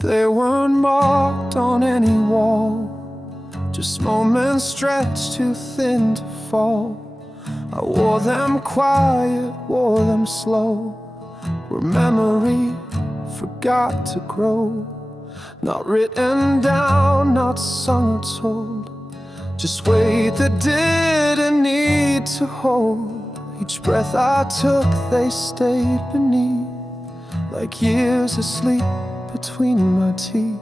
They weren't marked on any wall, just moments stretched too thin to fall. I wore them quiet, wore them slow, where memory forgot to grow. Not written down, not sung or told, just weight that didn't need to hold. Each breath I took, they stayed beneath, like years asleep between my teeth.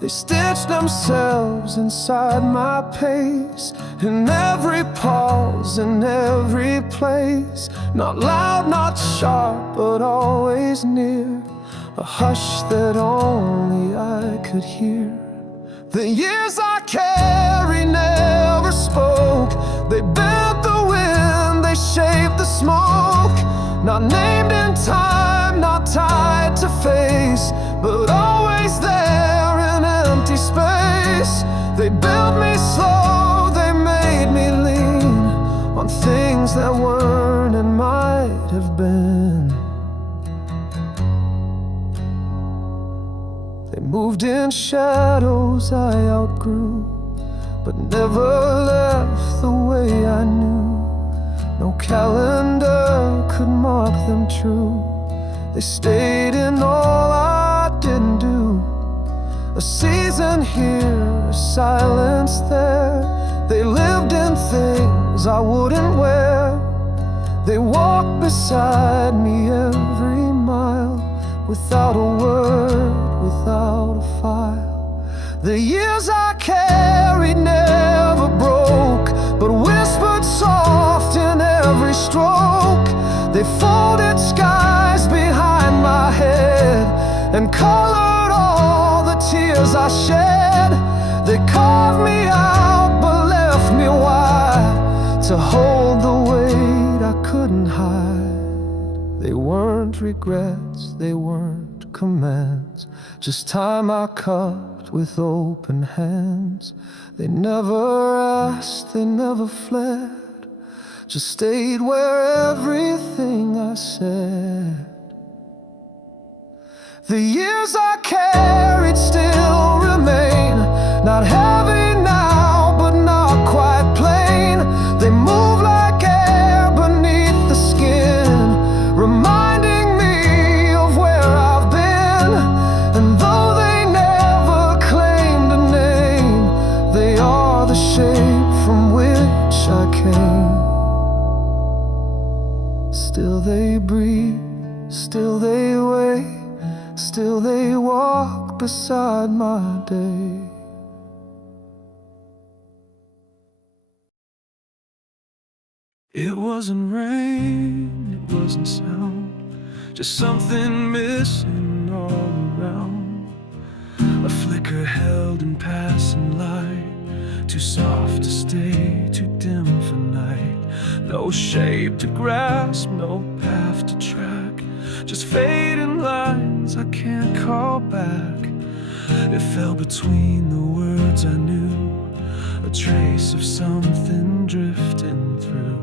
They stitched themselves inside my pace, in every pause, in every place. Not loud, not sharp, but always near, a hush that only I could hear. The years I carry never spoke. They bent the wind, they shaped the smoke. Not named in time, not tied to face, but always there in empty space. They built me slow, they made me lean on things that weren't and might have been. They moved in shadows I outgrew, but never left the way I knew. No calendar could mark them true. They stayed in all I didn't do. A season here, a silence there. They lived in things I wouldn't wear. They walked beside me every mile, without a word, without a file. The years I carried never broke, but whispered soft in every stroke. They folded skies behind my head and colored all the tears I shed. They carved me out but left me wide to hold the weight I couldn't hide. They weren't regrets, they weren't commands, just time I cut with open hands. They never asked, they never fled, just stayed where everything I said. The years I carried still remain, not heavy now, but not quite plain. They move like air beneath the skin, reminding me of where I've been. And though they never claimed a name, they are the shape from which I came. Still they breathe, still they wait, still they walk beside my day. It wasn't rain, it wasn't sound, just something missing all around. A flicker held in passing light, too soft to stay, too dim for night. No shape to grasp, no path to track, just fading lines I can't call back. It fell between the words I knew, a trace of something drifting through.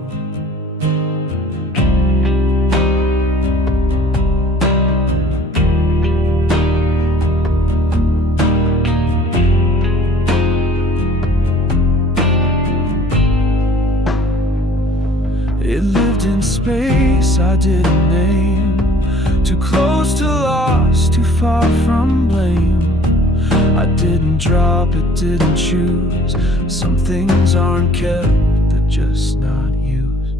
It lived in space I didn't name, too close to loss, too far from blame. I didn't drop it, didn't choose. Some things aren't kept, they're just not used.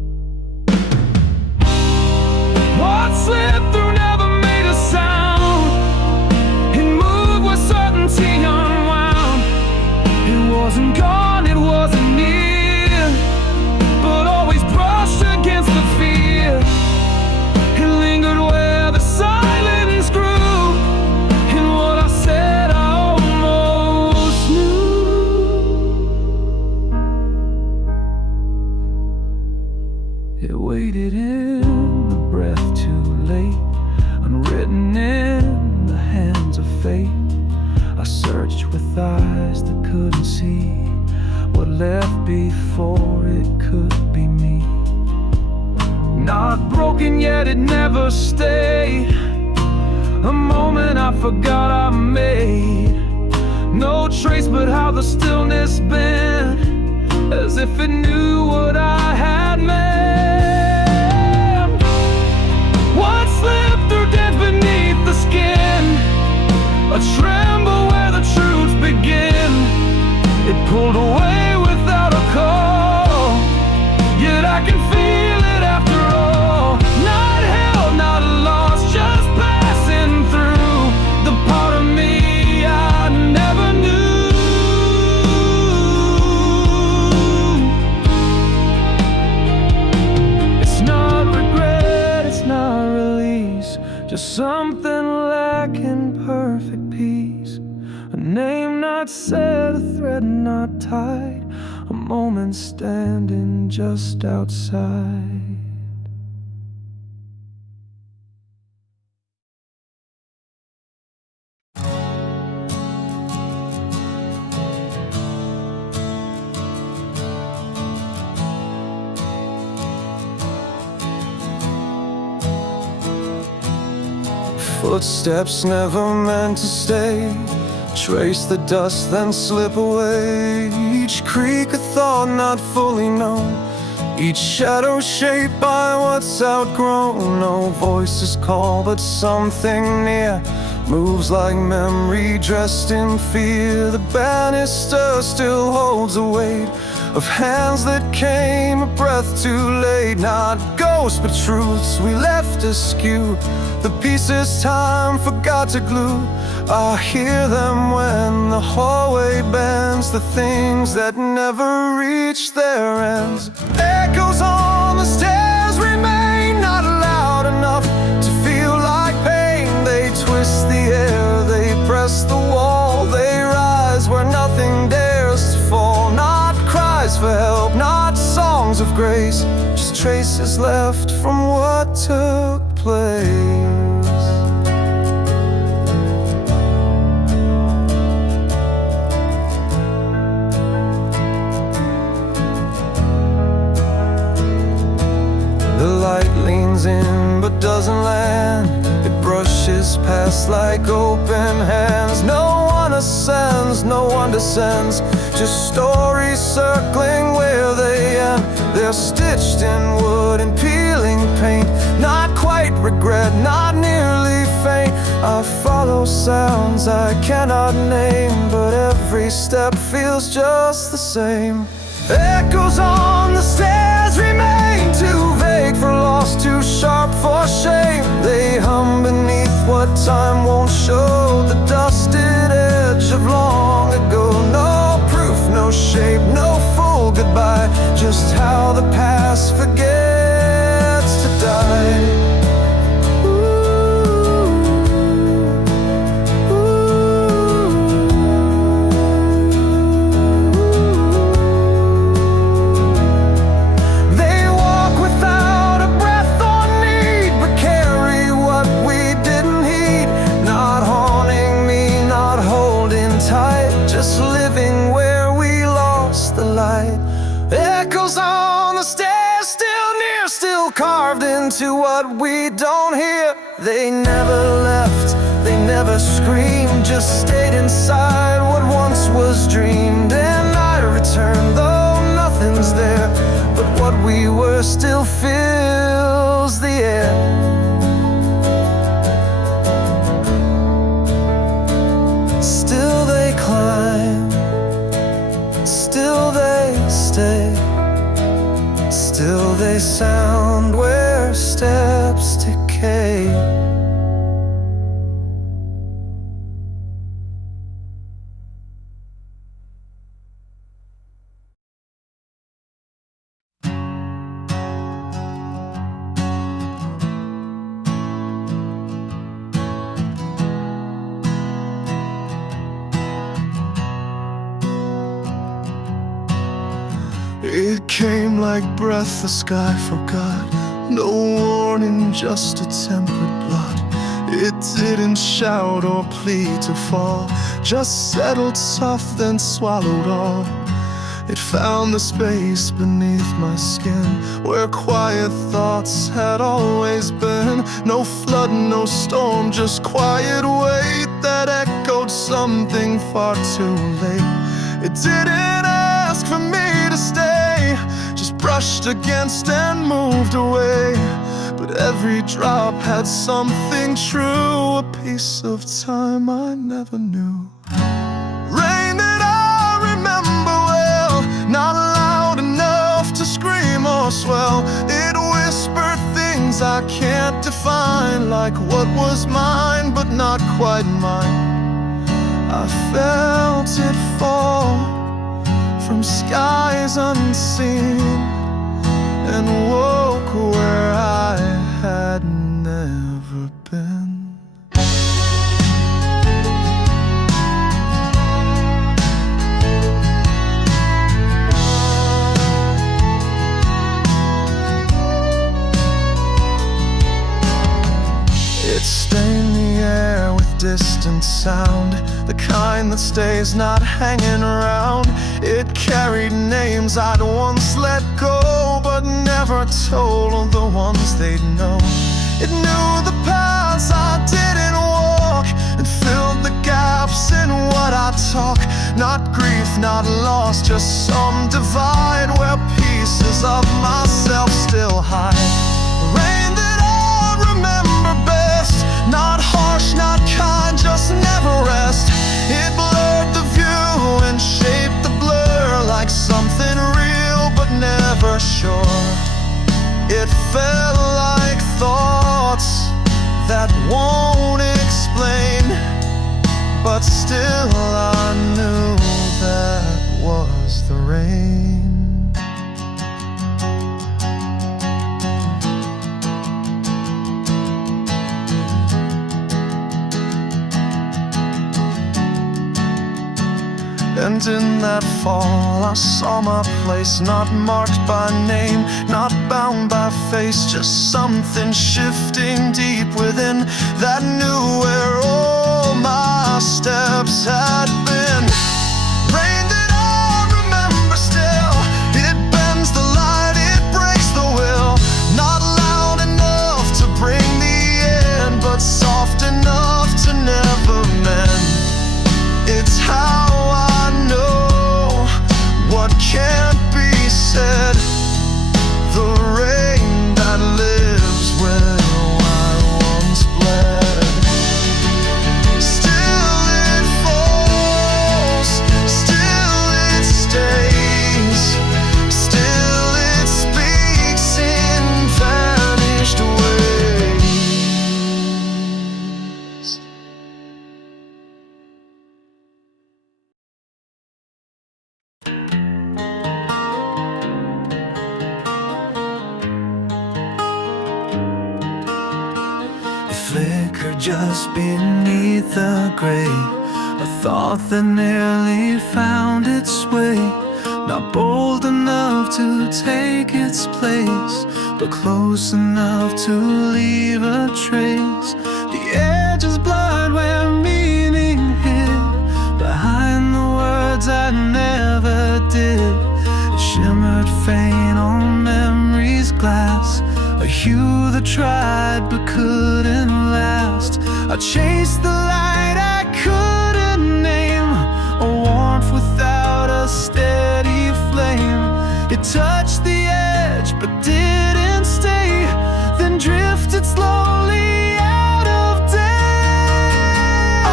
What slipped through never made a sound. It moved with certainty unwound. It wasn't gone, it wasn't near, but always brushed against the fear. It lingered where the silence grew. In what I said I almost knew. It waited in the breath too late, it never stayed. A moment I forgot I made. No trace but how the stillness bent, as if it knew what I had meant. What slipped through dents beneath the skin, a tremble where the truths begin. It pulled away without a call, yet I can feel it after all. Not held, not lost, just passing through the part of me I never knew. It's not regret, it's not release, just something lacking perfect peace. A name not said, a thread not tied, a moment standing just outside. Footsteps never meant to stay, trace the dust then slip away. Each creak a thought not fully known, each shadow shaped by what's outgrown. No voices call but something near moves like memory dressed in fear. The banister still holds a weight of hands that came a breath too late. Not ghosts but truths we left askew, the pieces time forgot to glue. I hear them when the hallway bends, the things that never reach their ends. Echoes on the stairs remain, not loud enough to feel like pain. They twist the air, they press the wall, they rise where nothing dares to fall. Not cries for help, not songs of grace, just traces left from what took place. The light leans in but doesn't land, it brushes past like open hands. No one ascends, no one descends, just stories circling where they end. They're stitched in wood and peeling paint, not quite regret, not nearly faint. I follow sounds I cannot name, but every step feels just the same. Echoes on the stairs remain, too vague for loss, too sharp for shame. They hum beneath what time won't show, the dusted edge of long ago. No proof, no shape, no full goodbye, just how the past forgets to die. Echoes on the stairs, still near, still carved into what we don't hear. They never left, they never screamed, just stayed inside what once was dreamed. And I return, though nothing's there, but what we were still fills the air. Still they climb, still they stay, still they sound where steps decay. It came like breath the sky forgot, no warning, just a tempered blood. It didn't shout or plead to fall, just settled soft then swallowed all. It found the space beneath my skin, where quiet thoughts had always been. No flood, no storm, just quiet weight that echoed something far too late. It didn't ask for me to stay, just brushed against and moved away. But every drop had something true, a piece of time I never knew. Rain that I remember well, not loud enough to scream or swell. It whispered things I can't define, like what was mine but not quite mine. I felt it fall from skies unseen, and woke where I had never been. It stained the air with distant sound, the kind that stays not hanging around. It carried names I'd once let go, but never told the ones they'd know. It knew the paths I didn't walk, and filled the gaps in what I talk. Not grief, not loss, just some divide where pieces of myself still hide. Rain that I remember best, not harsh, not kind, just never rest. It blurred the view and shaped the blur, like something real but never sure. It felt like thoughts that won't explain, but still I knew that was the rain. And in that fall I saw my place, not marked by name, not bound by face, just something shifting deep within that knew where all my steps had been. Rain that I remember still, it bends the light, it breaks the will. Not loud enough to bring the end, but soft enough to never mend. It's how I know what can't be said, the rain that lives where I once bled. Still it falls, still it stays, still it speaks in vanished ways. Flickered just beneath the gray, a thought that nearly found its way. Not bold enough to take its place, but close enough to leave a trace. The edge is blurred where meaning hid behind the words I never did. It shimmered faint on memory's glass, a hue that tried but couldn't last. I chased the light I couldn't name, a warmth without a steady flame. It touched the edge but didn't stay, then drifted slowly out of day.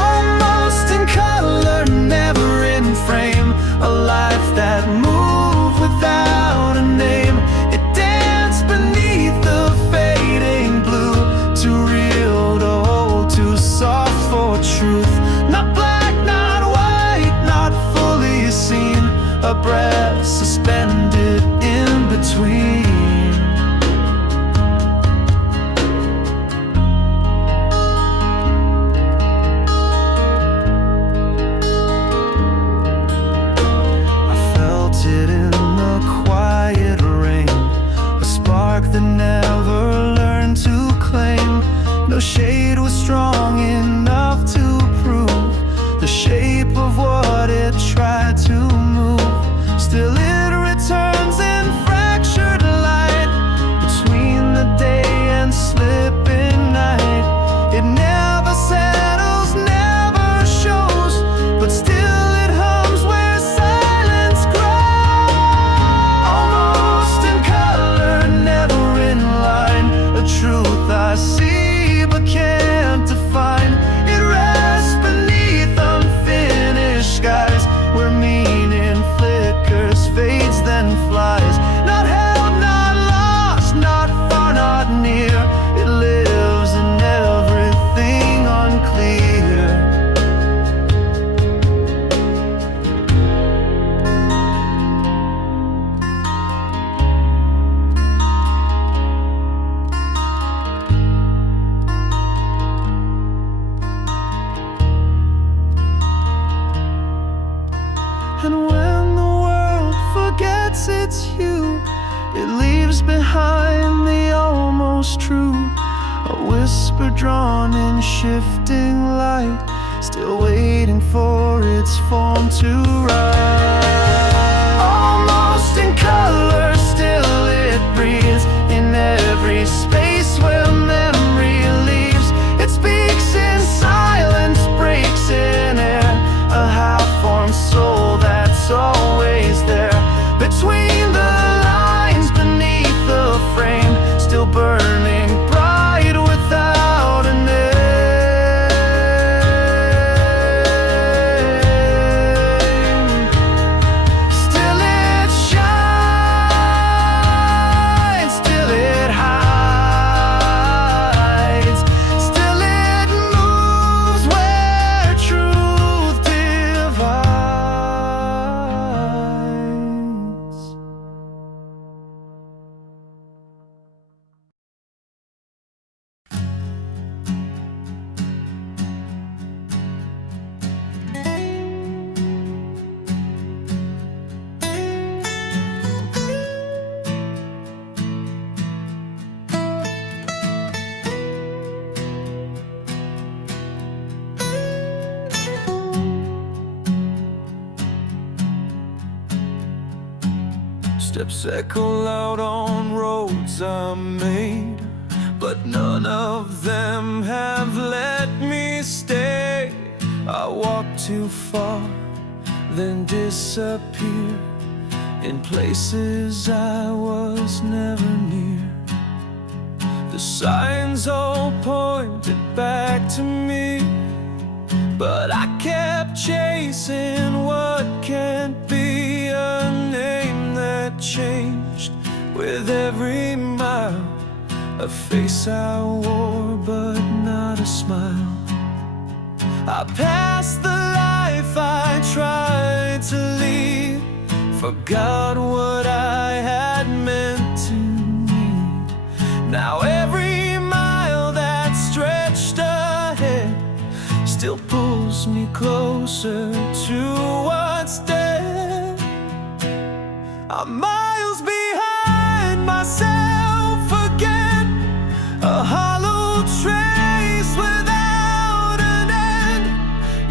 Almost in color, never in frame, a life that moved without a name. It danced beneath the fading blue, too real to hold, too soft for truth. Not black, not white, not fully seen, a breath suspended in between. I felt it in the quiet rain, a spark that never learned to claim. No shade was strong enough to prove the shape of what it tried to move. Still it it's you. It leaves behind the almost true, a whisper drawn in shifting light, still waiting for its form to rise. Almost in color, still it breathes in every space where memory leaves. It speaks in silence, breaks in air, a half-formed soul that's always there. Between the lines, beneath the frame, still burning bright without a name. Still it shines, still it hides, still it moves where truth divides. Steps echo loud on roads I made, but none of them have let me stay. I walk too far, then disappear in places I was never near. The signs all pointed back to me, but I kept chasing what can't be, a name that changed with every mile, a face I wore but not a smile. I passed the life I tried to lead, forgot what I had meant to need. Now every mile that stretched ahead still pulls me closer to what's dead. I'm miles behind myself again, a hollow trace without an end.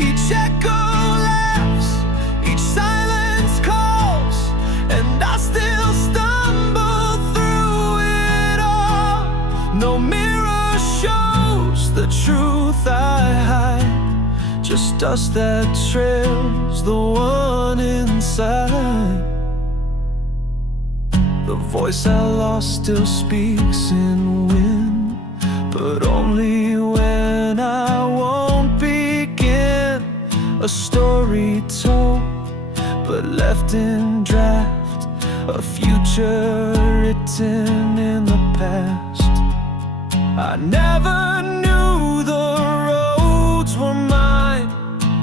Each echo laughs, each silence calls, and I still stumble through it all. No mirror shows the truth I hide, just dust that trails the one inside. The voice I lost still speaks in wind, but only when I won't begin. A story told, but left in draft, a future written in the past. I never knew the roads were mine,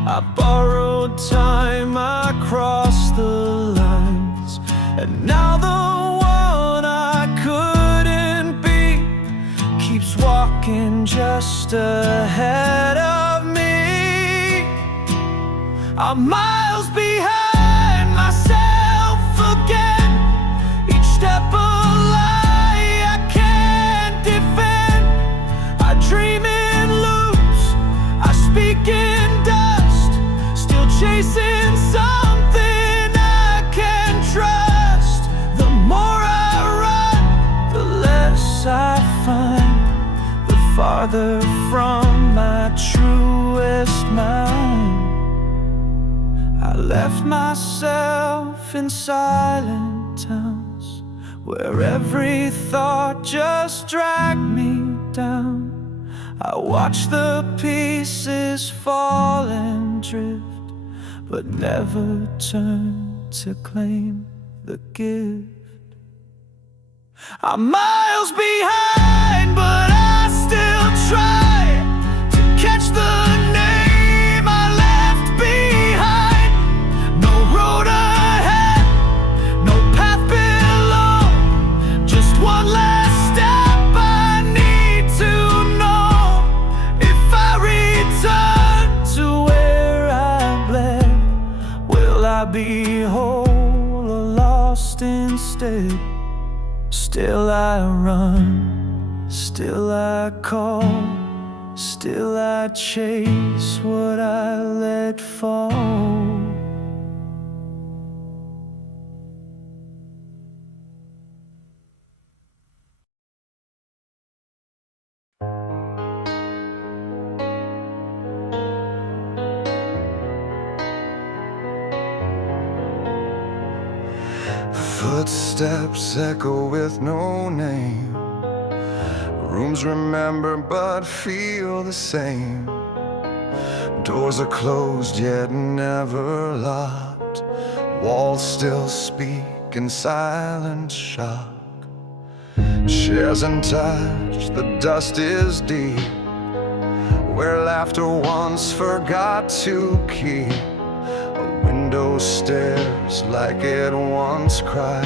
I borrowed time, I crossed the lines, and now the one I couldn't be keeps walking just ahead of me. I'm miles behind myself again, each step a lie I can't defend. I dream in loops, I speak in dust, still chasing something I can trust. The more I run, the less I find, the farther from my truest mind. I left myself in silent towns, where every thought just dragged me down. I watch the pieces fall and drift, but never turn to claim the gift. I'm miles behind, but I still try to catch the name I left behind. No road ahead, no path below, just one last step I need to know. If I return to where I bled, will I be whole or lost inside? dead. Still I run, still I call, still I chase what I let fall. Footsteps echo with no name. Rooms remember but feel the same. Doors are closed yet never locked. Walls still speak in silent shock. Chairs untouched, the dust is deep, where laughter once forgot to keep. Window stares like it once cried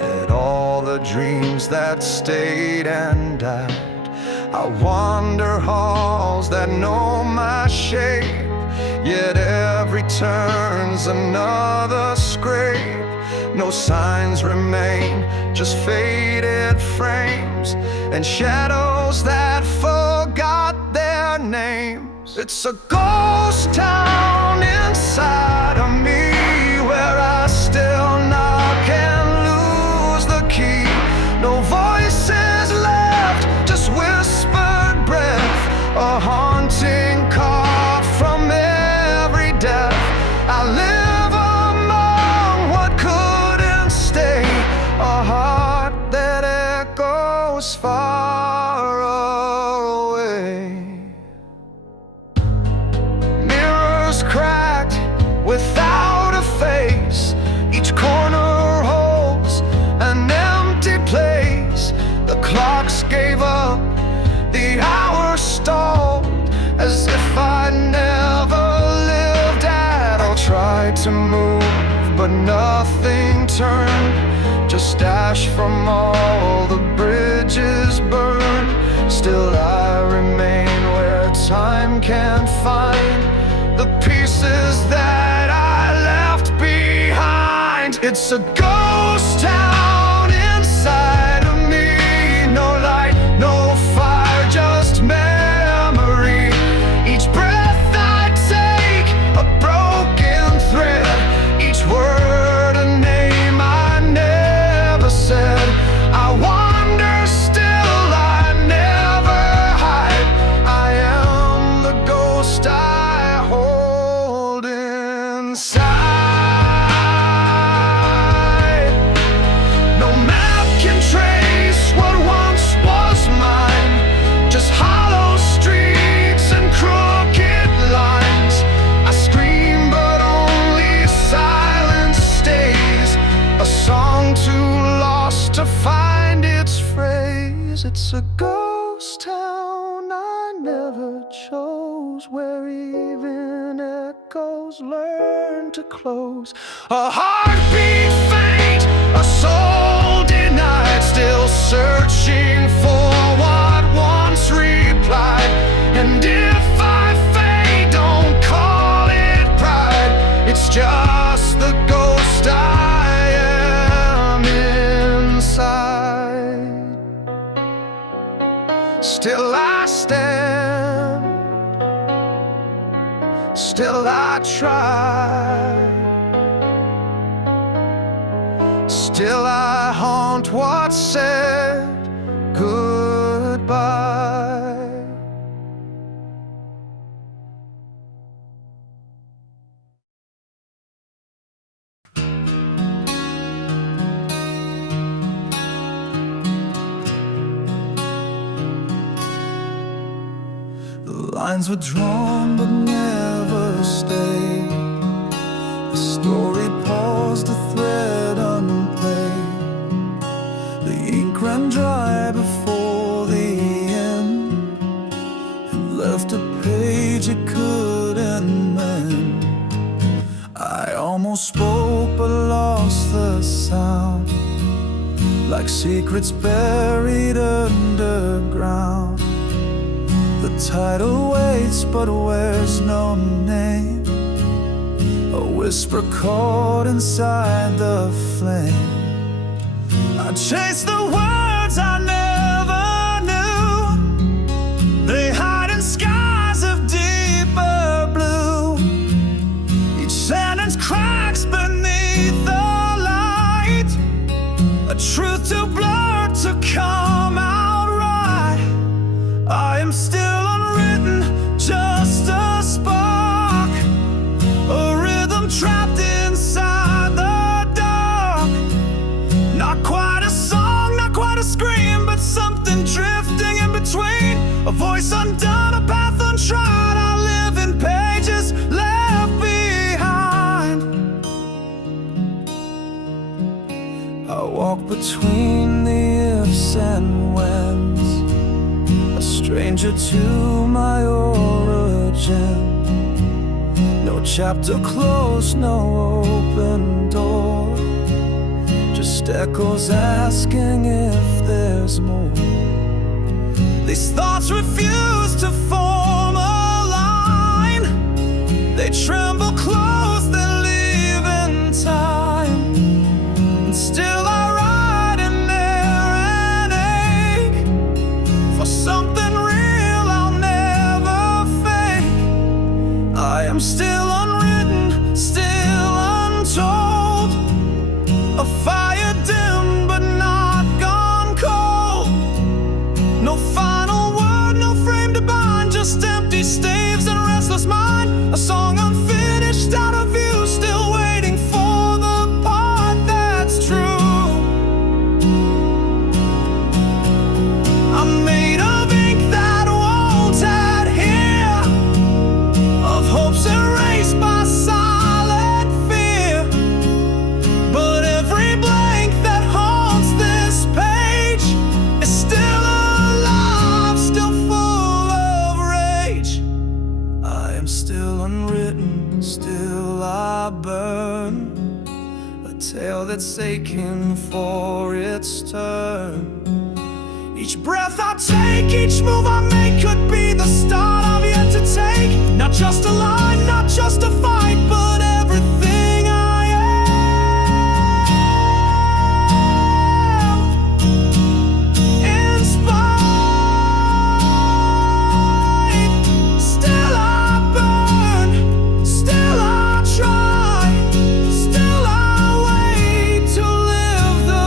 at all the dreams that stayed and died. I wander halls that know my shape, yet every turn's another scrape. No signs remain, just faded frames and shadows that forgot their names. It's a ghost town inside of me, where I still knock and lose the key. No voices left, just whispered breath, a haunting cough from every death. I live among what couldn't stay, a heart that echoes far away. Cracked without a face, each corner holds an empty place. The clocks gave up, the hours stalled, as if I never lived at all. Tried to move, but nothing turned, just ash from all the bridges burned. Still I remain where time can't find the pieces that I left behind. It's a ghost town inside of me. No light, no fire, just memory. Each breath I take, a broken thread. Each word a name I never said. I wander still, I never hide. I am the ghost I hold inside. No map can trace what once was mine, just hollow streets and crooked lines. I scream but only silence stays, a song too lost to find its phrase. It's a ghost town I never chose, where even echoes learn to close. A heartbeat faint, a soul denied, still searching for what once replied. And if I fade, don't call it pride, it's just the ghost I am inside. Still I stand, still I try, still I haunt what said goodbye. The lines were drawn but never stayed. The story paused, the thread unplayed. The ink ran dry before the end, and left a page it couldn't mend. I almost spoke but lost the sound, like secrets buried underground. The title waits but wears no name, a whisper caught inside the flame. I chase the words I never knew. They hide in skies of deeper blue. Each sentence cracks beneath the light, a truth too blurred to come out right. I am still unwritten, just a spark, a rhythm trapped inside the dark. Not quite a song, not quite a scream, but something drifting in between. A voice undone, a path untried. I live in pages left behind. I walk between the ifs and whens, a stranger to my origin. No chapter closed, no open door, just echoes asking if there's more. These thoughts refuse to form a line. They tremble close, they leave in time. And still I ride in there and ache for something real I'll never fake. I am still unwritten, still untold, a fire dim but not gone cold. No final word, no frame to bind, just empty staves and restless mind. A song unfinished, out of view, still waiting for the part that's true. I'm made of ink that won't adhere, of hopes erased by silent fear. But every blank that haunts this page is still alive, still full of rage. I am still unwritten, still I burn, a tale that's aching for its turn. Each breath I take, each move I make could be the start I've yet to take. Not just a line, not just a fight, but everything I am. In spite, still I burn, still I try, still I wait to live the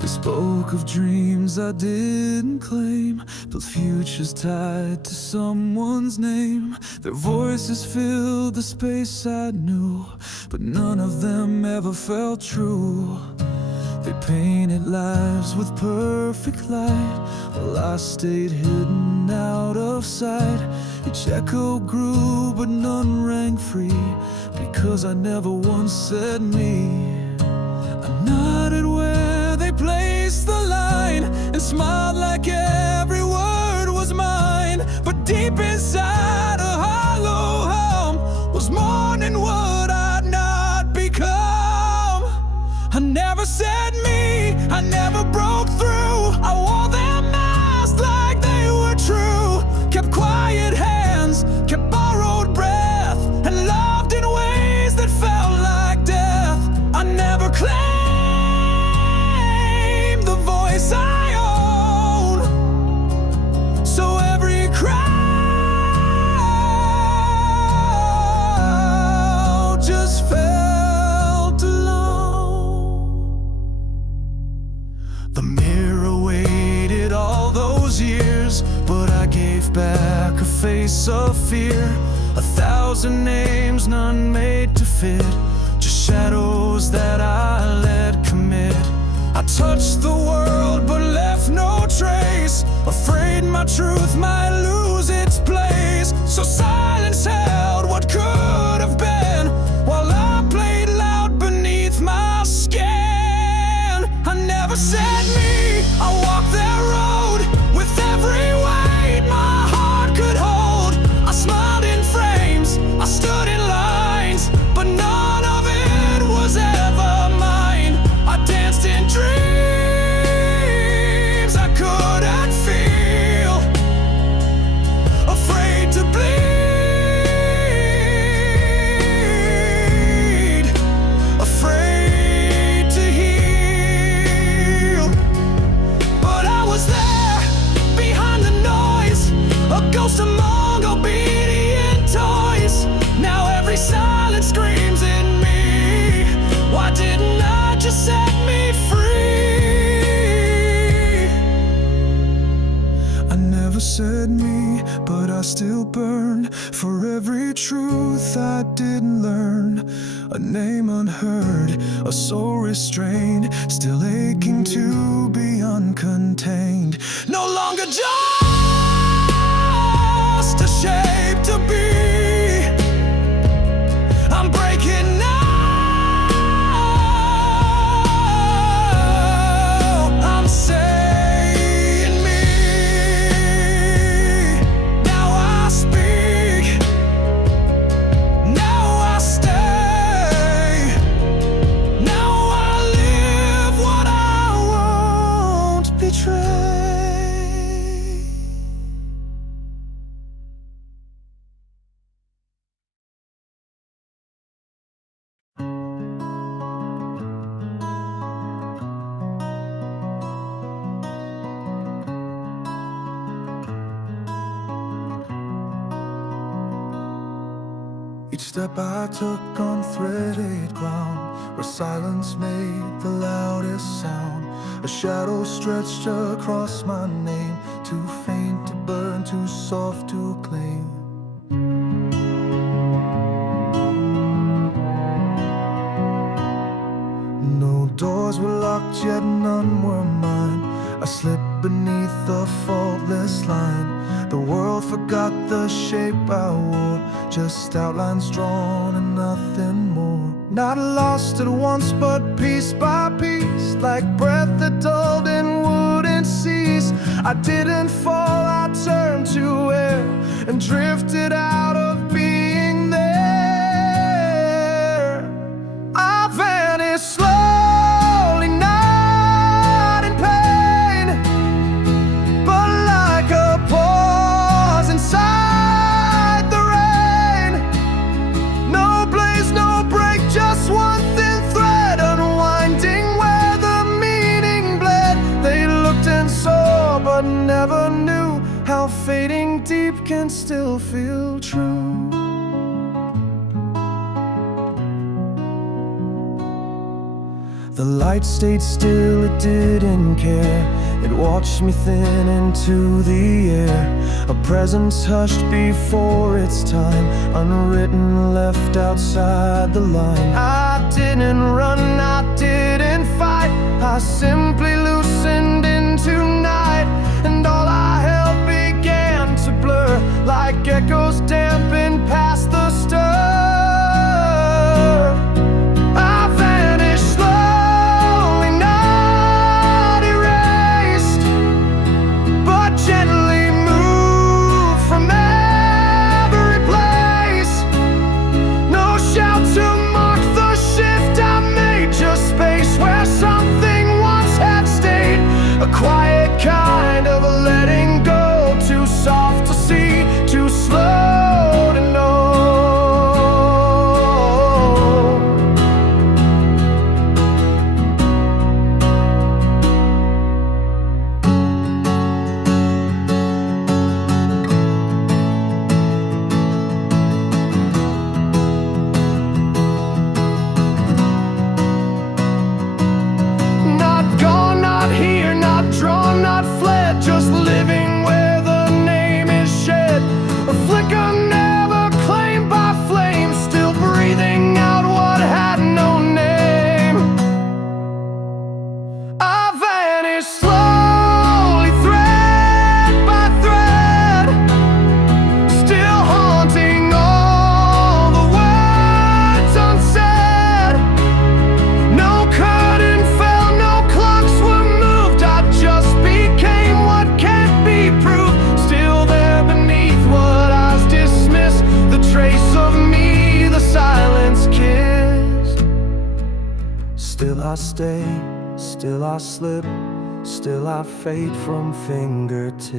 They spoke of dreams I didn't claim, built futures tied to someone's name. Their voices filled the space I knew, but none of them ever felt true. They painted lives with perfect light, while I stayed hidden out of sight. Each echo grew, but none rang free, because I never once said me. I nodded where they placed the line, and smiled like every word was mine. But deep inside, a hollow hum was mourning what I'd not become. I never said me, I never broke through. I wore their masks like they were true. Kept quiet hands, kept borrowed breath, and loved in ways that felt like death. I never claimed the voice I own, so every crowd just felt alone. The mirror waited all those years, but I gave back a face of fear. 1,000 names, none made to fit, just shadows that I let commit. I touched the world but left no trace, afraid my truth might lose its place. So silence held what could have been, while I played loud beneath my skin. said me, but I still burned for every truth I didn't learn. A name unheard, a soul restrained, still aching to be uncontained. No longer just a shape to be. I'm breaking now. I'm saying me. Now I speak. Now I stay. Now I live what I won't betray. Each step I took on threaded ground, where silence made the loudest sound. A shadow stretched across my name, too faint to burn, too soft to claim. No doors were locked, yet none were mine. I slipped beneath the faultless line. The world forgot the shape I wore, just outlines drawn and nothing more. Not lost at once, but piece by piece, like breath that dulled and wouldn't cease. I didn't fall, I turned to air and drifted out of being there. I vanished slowly, not in pain, but like a pause inside the rain. No blaze, no break, just one thin thread unwinding where the meaning bled. They looked and saw, but never knew how fading deep can still feel true. The light stayed still, it didn't care. It watched me thin into the air. A presence hushed before its time, unwritten, left outside the line. I didn't run, I didn't fight, I simply loosened into night. And all I held began to blur, like echoes dampened past the stir. Quiet kind of letting go, too soft to see, too slow to know. Not gone, not here, not drawn, not fled, just living where the name is shed. A flicker never claimed by flame, still breathing out what had no name. I vanished slowly, thread by thread, still haunting all the words unsaid. No curtain fell, no clocks were moved, I just became what can't be proved. Still there beneath what eyes dismissed, the trace of me the silence kissed. Still I stay, still I slip, still I fade from fingertips.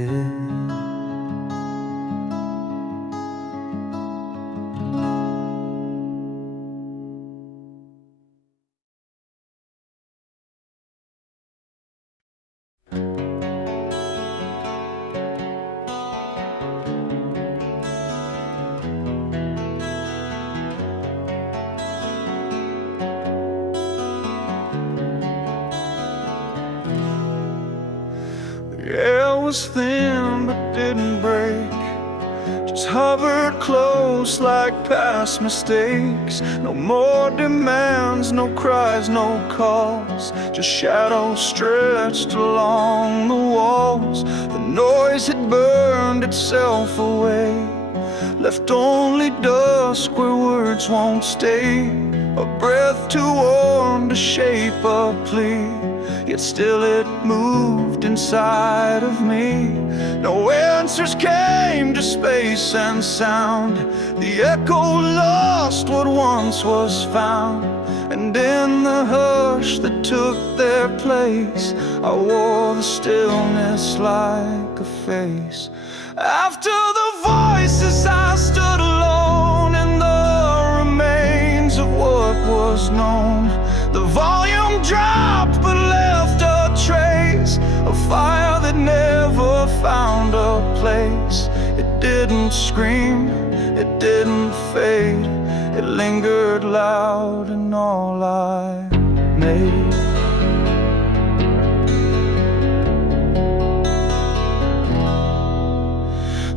The air was thin, down but didn't break. Just hovered close like past mistakes. No more demands, no cries, no calls. Just shadows stretched along the walls. The noise had burned itself away, left only dusk where words won't stay. A breath too warm to shape a plea, yet still it moved inside of me. No answers came, just space and sound. The echo lost what once was found, and in the hush that took their place, I wore the stillness like a face. After the voices, I stood alone in the remains of what was known. The volume dropped but left a trace, a fire that never found a place. It didn't scream, it didn't fade, it lingered loud in all I made.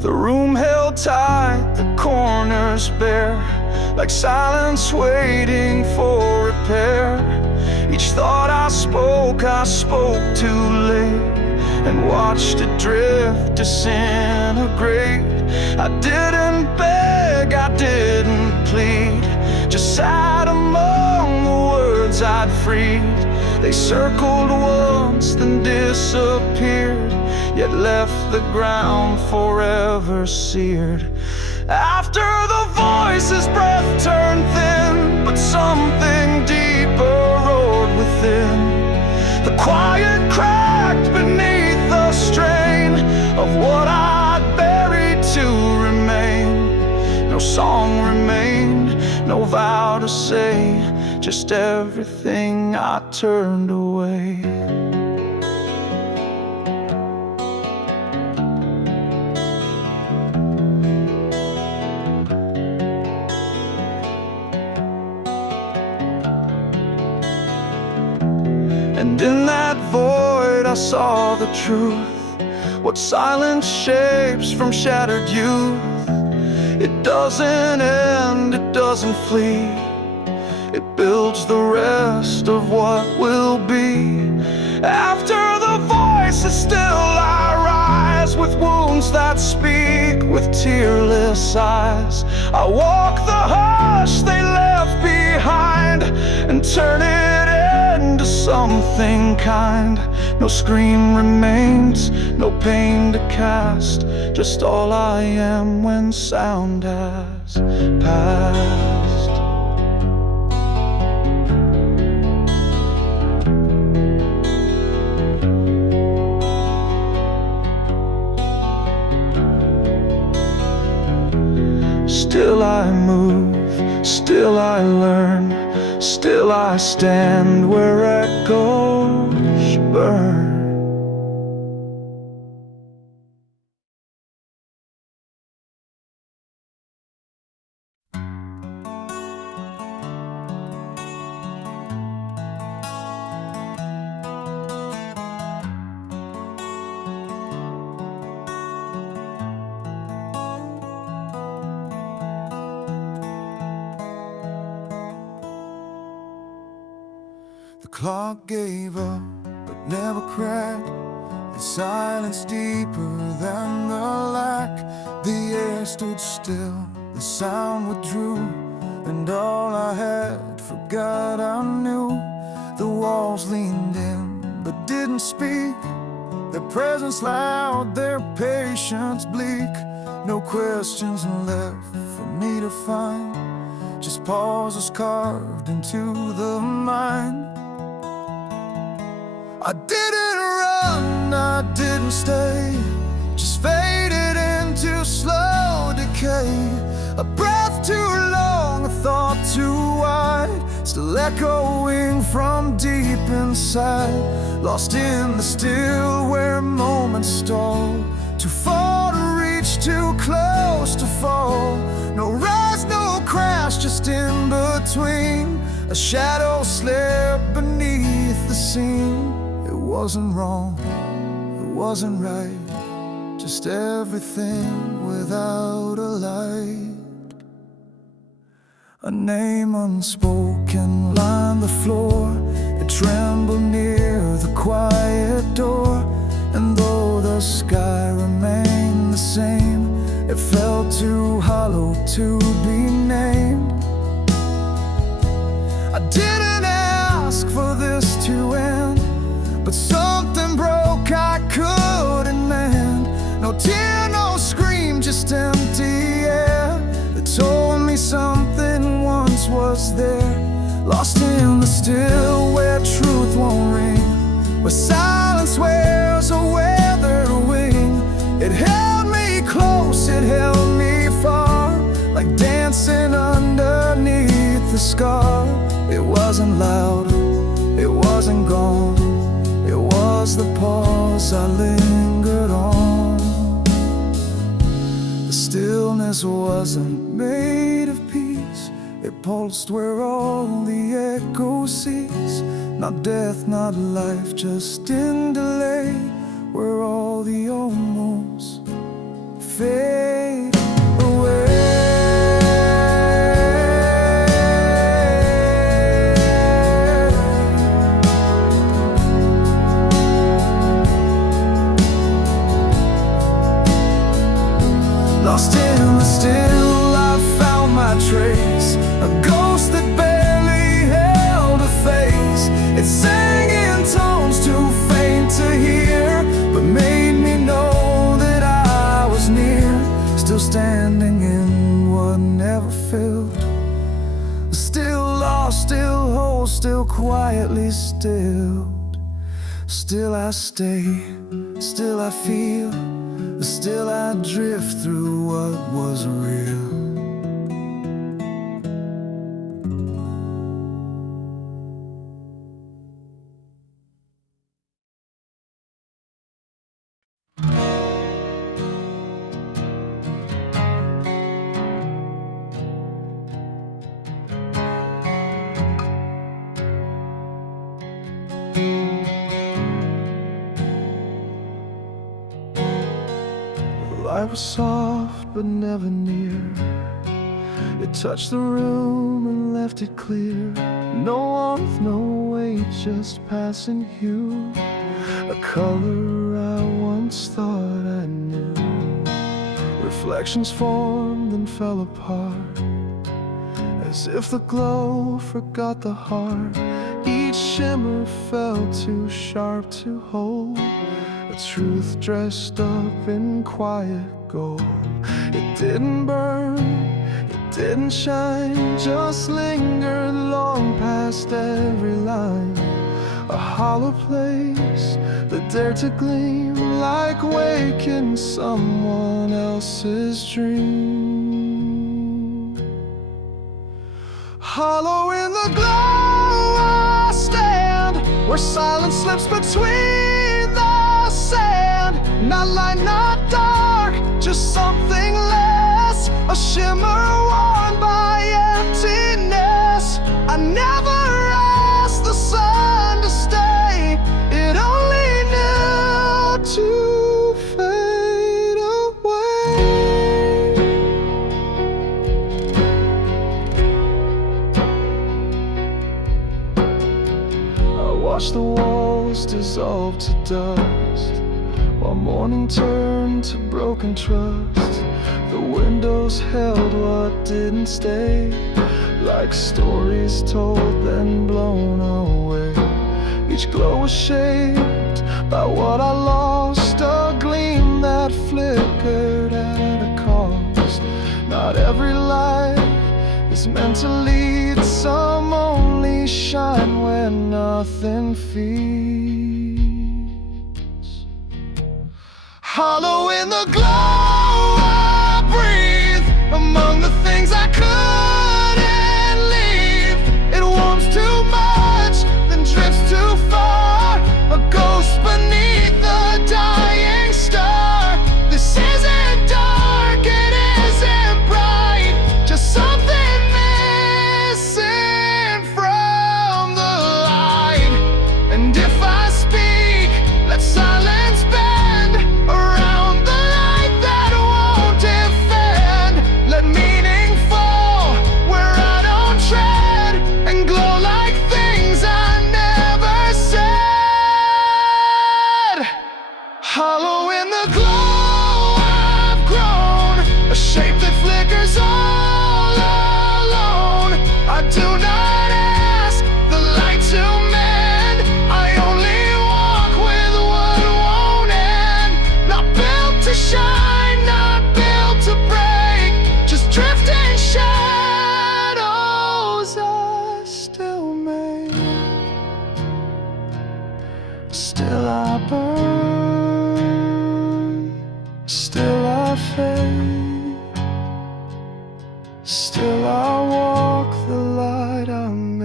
The room held tight, the corners bare, like silence waiting for repair. Each thought I spoke too late, and watched it drift, disintegrate. I didn't beg, I didn't plead, just sat among the words I'd freed. They circled once, then disappeared, yet left the ground forever seared. After the voice's breath turned thin, but something deeper roared within. The quiet cracked beneath the strain of what I'd buried to remain. No song remained, no vow to say, just everything I turned away. And in that void I saw the truth, what silence shapes from shattered youth. It doesn't end, it doesn't flee, it builds the rest of what will be. After the voices still I rise, with wounds that speak, with tearless eyes. I walk the hush they left behind, and turn it into something kind. No scream remains, no pain to cast, just all I am when sound has passed. Still I move, still I learn, still I stand where echoes burn. The clock gave up, but never cracked. The silence deeper than the lack. The air stood still, the sound withdrew, and all I had forgot I knew. The walls leaned in, but didn't speak. Their presence loud, their patience bleak. No questions left for me to find, just pauses carved into the mind. I didn't run, I didn't stay, just faded into slow decay. A breath too long, a thought too wide, still echoing from deep inside. Lost in the still where moments stall, too far to reach, too close to fall. No rise, no crash, just in between. A shadow slipped beneath the scene. It wasn't wrong, it wasn't right, just everything without a light. A name unspoken lined the floor. It trembled near the quiet door. And though the sky remained the same, it felt too hollow to be named. I didn't ask for this to end, but something broke I couldn't mend. No tear, no scream, just empty air that told me something once was there. Lost in the still where truth won't ring, where silence wears a weathered wing. It held me close, it held me far, like dancing underneath the scar. It wasn't loud, it wasn't gone, it was the pause I lingered on. The stillness wasn't made of peace, it pulsed where all the echo ceased. Not death, not life, just in delay, where all the almost fade away. Lost in the still, I found my trace, a ghost that barely held a face. It sang in tones too faint to hear, but made me know that I was near. Still standing in what never filled, still lost, still whole, still quietly stilled. Still I stay, still I feel, still I drift through what was real. Light was soft but never near. It touched the room and left it clear. No warmth, no weight, just passing hue. A color I once thought I knew. Reflections formed and fell apart, as if the glow forgot the heart. Each shimmer felt too sharp to hold, a truth dressed up in quiet gold. It didn't burn, it didn't shine, just lingered long past every line. A hollow place that dared to gleam, like waking someone else's dream. Hollow in the glow I stand, where silence slips between the sand. Not light, not dark, just something less, a shimmer worn by emptiness. I never asked the sun to stay, it only knew to fade away. I watched the walls dissolve to dust, while morning turned to broken trust. The windows held what didn't stay, like stories told then blown away. Each glow was shaped by what I lost, a gleam that flickered at a cost. Not every light is meant to lead, some only shine when nothing feeds. Hollow in the glow I breathe, among the things I couldn't leave. It warms too much, then drifts too far, a ghost beneath the dying star. This isn't dark, it isn't bright, just something missing from the light. And if I speak, let silence bend around the light. Still I walk the light I made.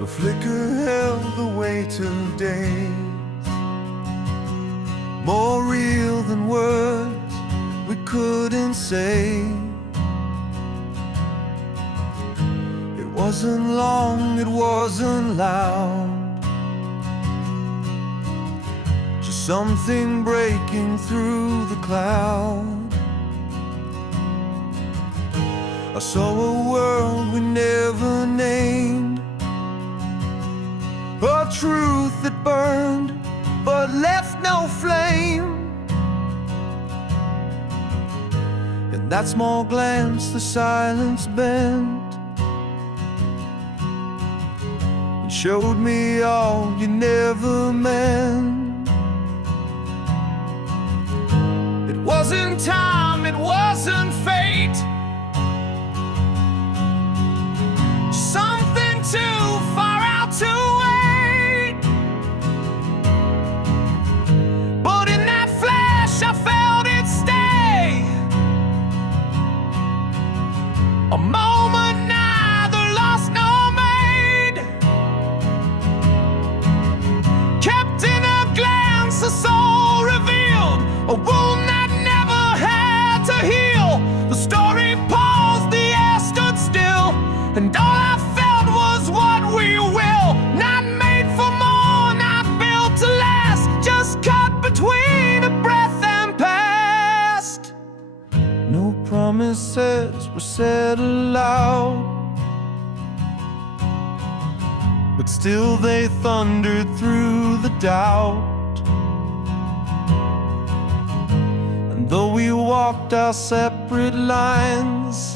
The flicker held the way to days, more real than words we couldn't say. It wasn't long, it wasn't loud, just something breaking through the cloud. I saw a world we never named, a truth that burned but left no flame. In that small glance the silence bent and showed me all you never meant. It wasn't time, it wasn't fate, something too far out to wait. I felt it stay, a moment neither lost nor made, kept in a glance, a soul revealed, a wound that never had to heal. The story paused, the air stood still, and all I felt was what we will. Not made for more, not built to last, just caught between a breath. No promises were said aloud, but still they thundered through the doubt. And though we walked our separate lines,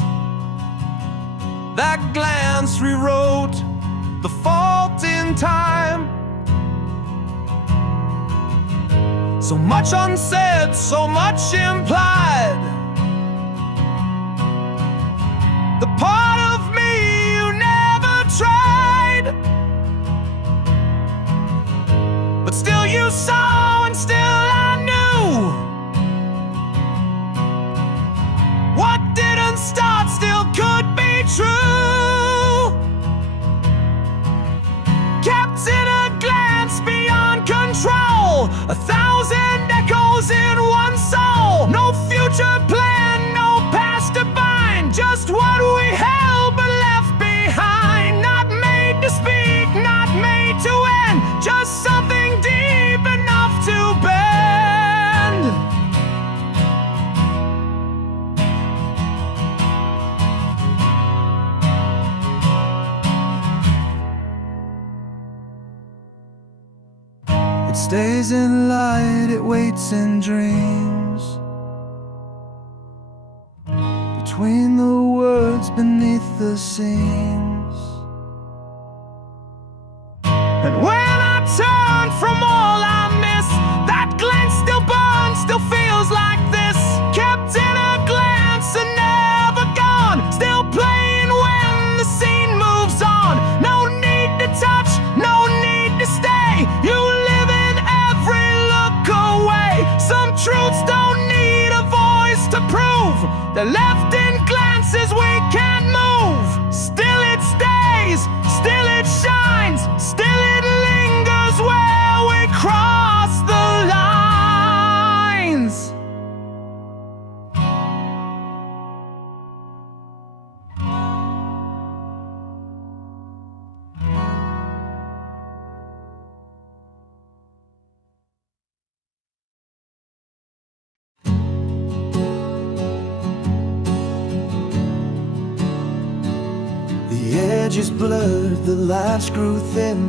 that glance rewrote the fault in time. So much unsaid, so much implied, the part of me you never tried, but still you saw and still I knew. What didn't start still could be true, kept in a glance beyond control, 1,000 echoes in one soul. No future plan, no past to bind, just what we held but left behind. Not made to speak, not made to end, just something deep enough to bend. It stays in light, it waits in dreams, between the words, beneath the seams. And when I turn from all I miss, that glance still burns, still feels like this. Kept in a glance and never gone, still playing when the scene moves on. No need to touch, no need to stay, you live in every look away. Some truths don't need a voice to prove, they're left in glances we can't move. Still it stays, still it shines, still it lingers where we cross the lines. The edges blurred, the lines grew thin,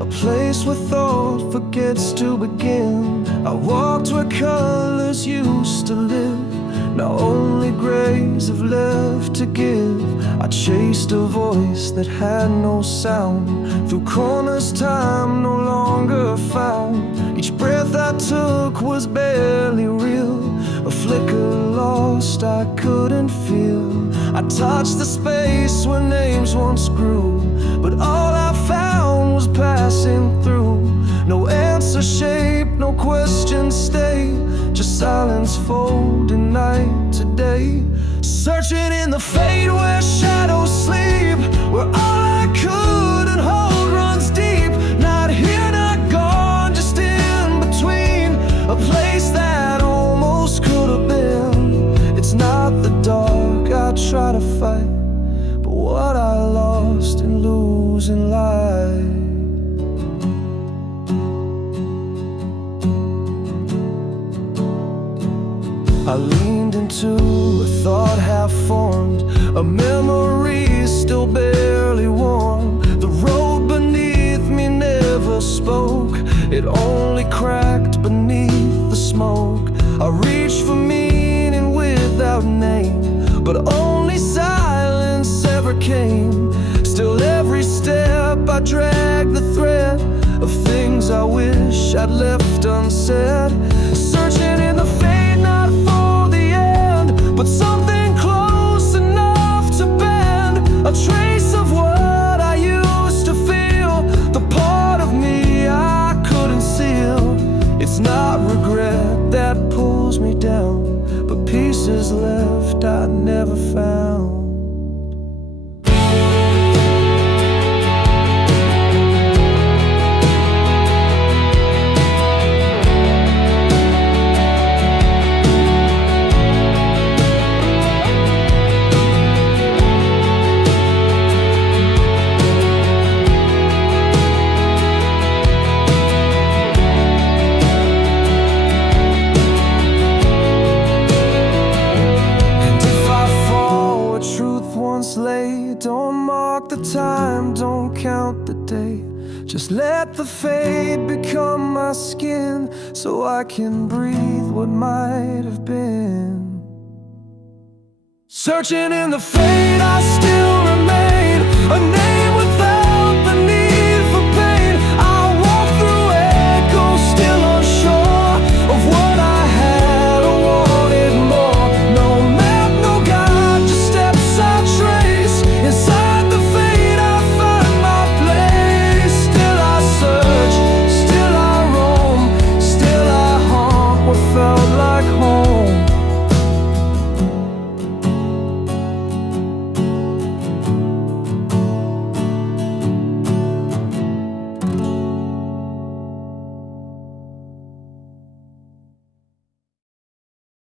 a place where thought forgets to begin. I walked where colors used to live, Now only graves have left to give. I chased a voice that had no sound, through corners time no longer found. Each breath I took was barely real, a flicker lost I couldn't feel. I touched the space where names once grew, but all I found was passing through. No answer shaped, no questions stayed, just silence folding night to day. Searching in the fade where shadows sleep, where all I couldn't hold runs deep. Not here, not gone, just in between, a place that almost could have been. It's not the dark I try to fight, but what I lost in losing light. I leaned into a thought half formed, a memory still barely warm. The road beneath me never spoke, it only cracked beneath the smoke. I reached for meaning without name, but only silence ever came. Still every step I dragged the thread of things I wish I'd left unsaid. Searching in the fade, not for the end, but something close enough to bend. A trace of what I used to feel, the part of me I couldn't seal. It's not regret that pulls me down, but pieces left I never found. Don't mark the time, don't count the day. Just let the fade become my skin, so I can breathe what might have been. Searching in the fade, I still